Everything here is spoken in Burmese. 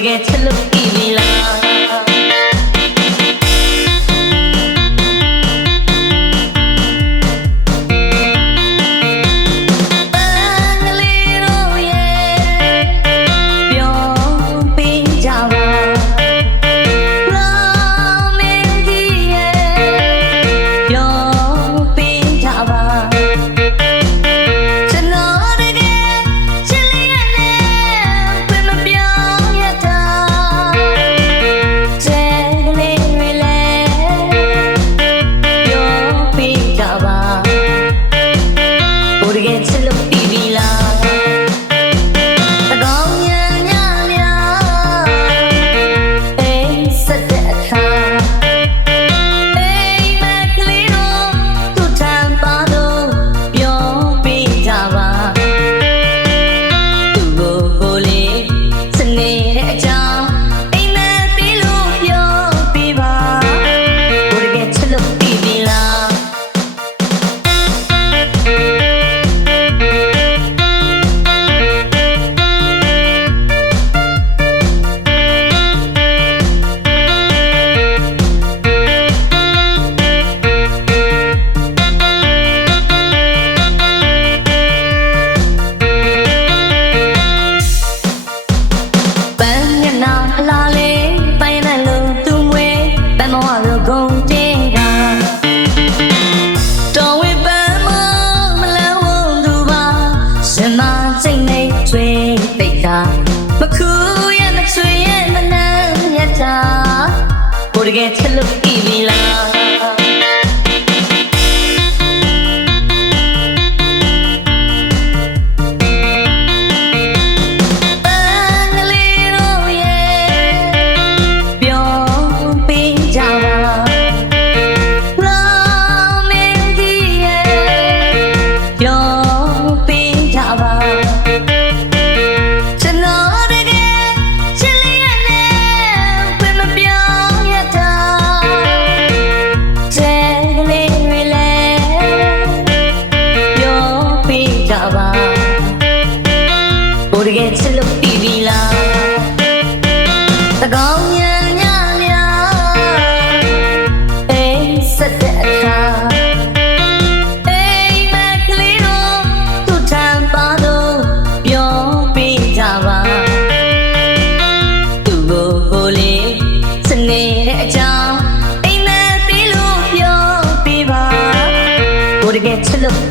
get သိတာမခူးရမချွေရမနှမ်းမြတ်တာကိုတကယ်ချစ်လို့ဤပြီလား တကယ်ချစ်လို့ပြီးပြီလားသကောင်းညံညညအိမ်ဆက်တဲ့အခါအိမ်မကလေးတို့သူထံပါတော့ပြောပေးကြပါသူ့ကိုဟိုလေးစနေတဲ့အကြောင်းအိမ်မသေးလို့ပြောပေးပါကိုတကယ်ချစ်လို့